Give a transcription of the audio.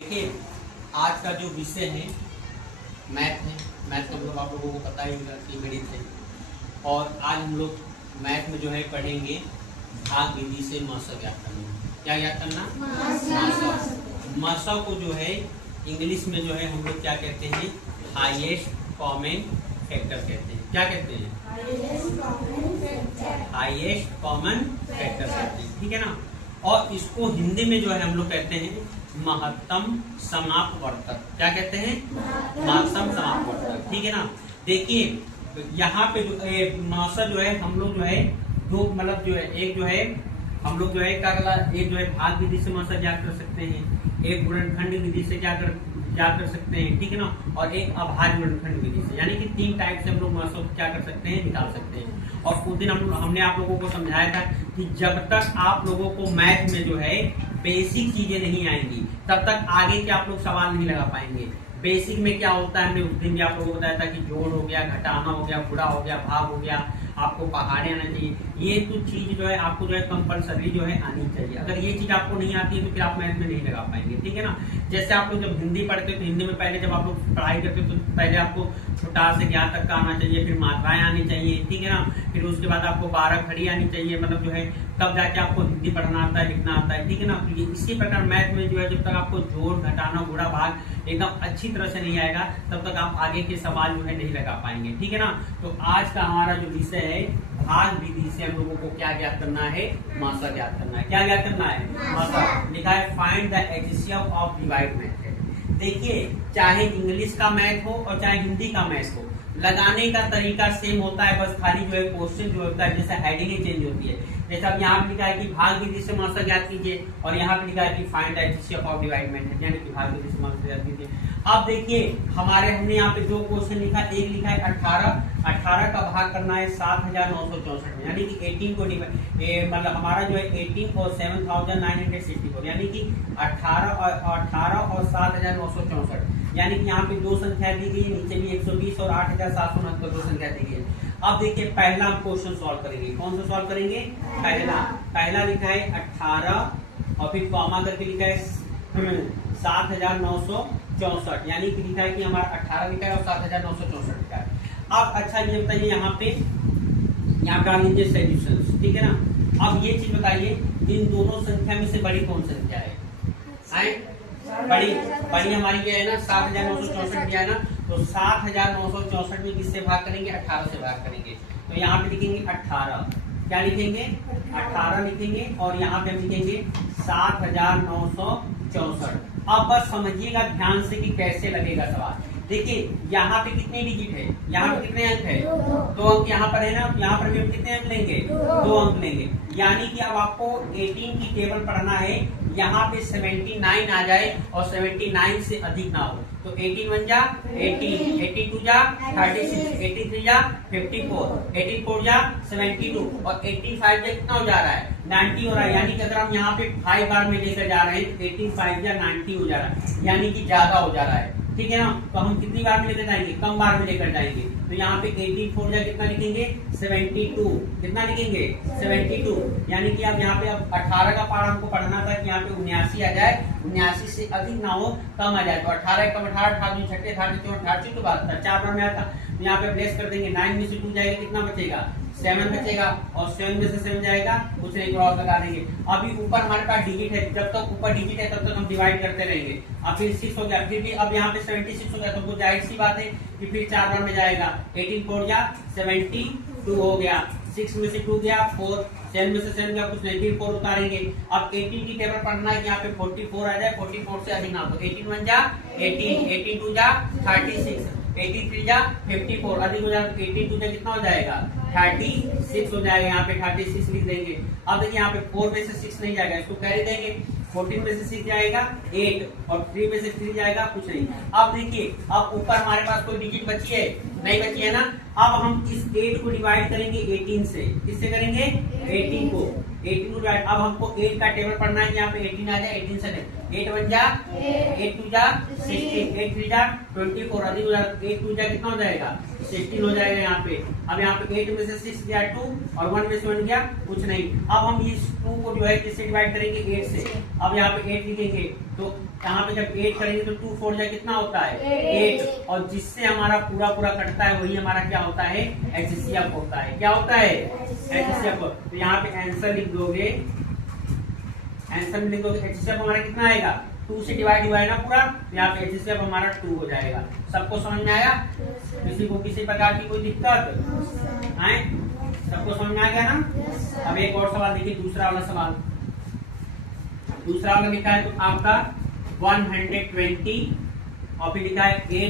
देखिए, आज का जो विषय है मैथ है। मैथ मतलब आप लोगों को पता ही होगा कि गणित है। और आज हम लोग मैथ में जो है पढ़ेंगे भाग विधि से मसौ ज्ञात करना। क्या ज्ञात करना? मसौ। मसौ को जो है इंग्लिश में जो है हम लोग क्या कहते हैं? हाईएस्ट कॉमन फैक्टर कहते हैं। क्या कहते हैं? हाईएस्ट कॉमन फैक्टर कहते हैं। ठीक है ना। और इसको हिंदी में जो है हम लोग कहते हैं महत्तम समापवर्तक। क्या कहते हैं? महत्तम समापवर्तक। ठीक है ना। देखिए यहाँ पे जो मसौ जो है हम लोग जो है दो मतलब जो है एक जो है हम लोग जो है क्या एक जो है भाग विधि से मसौ ज्ञात कर सकते हैं, एक गुणनखंड विधि से क्या कर सकते हैं। ठीक है ना। और एक अभाज्य गुणनखंड विधि से, यानी कि तीन टाइप से हम लोग मसौ क्या कर सकते हैं? निकाल सकते हैं। और उस दिन हमने आप लोगों को समझाया था कि जब तक आप लोगों को मैथ में जो है बेसिक चीजें नहीं आएंगी तब तक आगे के आप लोग सवाल नहीं लगा पाएंगे। बेसिक में क्या होता है हमने उस दिन भी आप लोगों को बताया था कि जोड़ हो गया, घटाना हो गया, गुणा हो गया, भाग हो गया, आपको पहाड़े आना चाहिए। ये तो चीज जो है आपको जो है कंपलसरी जो है आनी चाहिए। अगर ये चीज आपको नहीं आती है तो फिर आप मैथ में नहीं लगा पाएंगे। ठीक है ना। जैसे आप लोग जब हिंदी पढ़ते तो हिंदी में पहले जब आप लोग पढ़ाई करते तो पहले आपको छोटा से ज्ञात तक का आना चाहिए, फिर मात्राएं आनी चाहिए। ठीक है ना। फिर उसके बाद आपको 12 खड़ी आनी चाहिए, मतलब जो है तब जाके आपको हिंदी पढ़ना आता है, लिखना आता है। ठीक है ना। तो इसी प्रकार मैथ में जो है जब तक आपको जोड़, घटाना, गुणा, भाग एकदम अच्छी तरह से नहीं आएगा तब तक आप आगे के सवाल जो है नहीं लगा पाएंगे। ठीक है ना। तो आज का हमारा जो विषय है भाग विधि से हम लोगों को क्या ज्ञात करना है? मसौ ज्ञात करना है। क्या ज्ञात करना है? मसौ। लिखा है find the HCF of divide method. देखिए, चाहे इंग्लिश का मैथ हो और चाहे हिंदी का मैथ हो, लगाने का तरीका सेम होता है, बस खाली जो है क्वेश्चन जो होता है जैसे हेडिंग चेंज होती है। जैसे अब यहाँ पे लिखा है कि भाग विधि से मसौ ज्ञात कीजिए और यहाँ पे लिखा है कि find the HCF of divide method, यानी कि भाग विधि से मसौ ज्ञात कीजिए। अब देखिए हमने यहाँ पे दो क्वेश्चन लिखा, एक लिखा है 18 का भाग करना है 7964 में, यानी कि 18 को मतलब हमारा जो है 18 और 7964, यानी कि 18 और 7964, यानी कि यहाँ पे दो संख्या दी गई है, नीचे भी 120 और 8769 दो संख्या दी गई है। अब देखिए पहला हम क्वेश्चन सॉल्व करेंगे। कौन सा सॉल्व करेंगे? पहला लिखा है 18 और फिर कॉमा करके लिखा है 7964, यानी कि लिखा है कि हमारा 18 लिखा है और 7964 लिखा है। अब अच्छा ये बताइए यहाँ पे डाल लीजिए सॉल्यूशंस। ठीक है ना। अब ये चीज बताइए इन दोनों संख्या में से बड़ी कौन संख्या है? बड़ी हमारी क्या है ना 7964 दिया है ना, तो 7964 में किससे भाग करेंगे? 18 से भाग करेंगे। तो यहाँ पे लिखेंगे 18, क्या लिखेंगे? 18 लिखेंगे और यहाँ पे हम लिखेंगे 7964। अब बस समझिएगा ध्यान से कि कैसे लगेगा सवाल। देखिए यहाँ पे कितने डिजिट है, यहाँ पे कितने अंक है? 2 अंक यहाँ पर है ना। यहाँ पर भी हम कितने अंक लेंगे? 2 अंक लेंगे। यानी कि अब आपको 18 की टेबल पढ़ना है, यहाँ पे 79 आ जाए और 79 से अधिक ना हो। तो 18 1 जा 18, 18 2 जा 36, 18 3 जा 54, 18 4 जा 72 और 18 5 जा कितना हो जा रहा है? 90 हो रहा है। यानी कि अगर हम यहाँ पे 5 बार में लेकर जा रहे हैं तो 18 5 जा 90 हो जा रहा है, यानी कि ज्यादा हो जा रहा है। ठीक है ना। तो हम कितनी बार में लेकर जाएंगे? कम बार में लेकर जाएंगे। तो यहाँ पे 18 4 जा कितना लिखेंगे? 72। कितना लिखेंगे? 72, यानी कि अब यहाँ पे अब 18 का पारा हमको पढ़ना था कि यहाँ पे 79 आ जाए, 79 से अधिक ना हो, कम आ जाए। तो 18 कम 18, 18 छठे 18 18 तो बात 4 बार में आता। तो यहाँ पे प्लेस कर देंगे। 9 में से 2 जाएगा, कितना बचेगा? 7 बचेगा और 7 में से 7 जाएगा, कुछ नहीं क्रॉस लगा देंगे। अभी ऊपर हमारे पास डिजिट है, जब तक ऊपर डिजिट है तब तक हम डिवाइड करते रहेंगे। अब फिर 6 हो गया, फिर भी अब यहाँ पे 76 हो गया, तो वो जाहिर सी बात है कि फिर 4 बार में जाएगा। 18 4 जा 72 हो गया, 6 में से 2 गया 4, 7 में से 7 गया, कुछ नहीं, फिर 4 उतारेंगे। अब 18 की टेबल पढ़ना है, यहाँ पे 44 आ जाए, 44 से अधिक ना हो। 18 1 जा 18, 18 2 जा 36, 83 जा 54, अधिक हो जाएगा तो 18 2 जा कितना हो जाएगा? 36 हो जाएगा। यहाँ पे 36 लिख देंगे। अब देखिए यहाँ पे 4 में से 6 नहीं जाएगा, इसको कैरी देंगे। 14 में से 6 जाएगा 8 और 3 में से 3 जाएगा, कुछ नहीं। अब देखिए अब ऊपर हमारे पास कोई डिजिट बची है? नहीं बची है ना। अब हम इस 8 को डिवाइड करेंगे 18 से। किससे करेंगे? 18 को डिवाइड। अब हमको 8 का टेबल पढ़ना है, यहाँ पे 18 आ जाए, 18 से 8 1 जा 8 2 जा 16, 8 3 जा 24, अधिक हो जाएगा 8 2 जा कितना हो जाएगा? 16 हो जाएगा यहाँ पे। अब यहाँ पे 8 में से 6 गया 2 और 1 में से 1 गया कुछ नहीं। अब हम इस 2 को जो है किससे डिवाइड करेंगे 8 से। अब यहाँ पे 8 लिखेंगे तो यहाँ पे जब 8 करेंगे तो 2 4 जा कितना होता है 8 और जिससे हमारा पूरा पूरा कटता है वही हमारा क्या होता है HCF होता है। क्या होता है HCF। तो यहाँ पे आंसर लिख दोगे, आंसर में लिख दोगे HCF हमारा कितना आएगा 2 से डिवाइड हुआ है ना पूरा, यहाँ पे HCF हमारा 2 हो जाएगा। सबको समझ में आया? किसी को किसी प्रकार की कोई दिक्कत है? सबको समझ में आ गया ना? अब एक और सवाल देखिए, दूसरा वाला सवाल। दूसरा वाला लिखा है तो आपका 120 और फिर लिखा है 8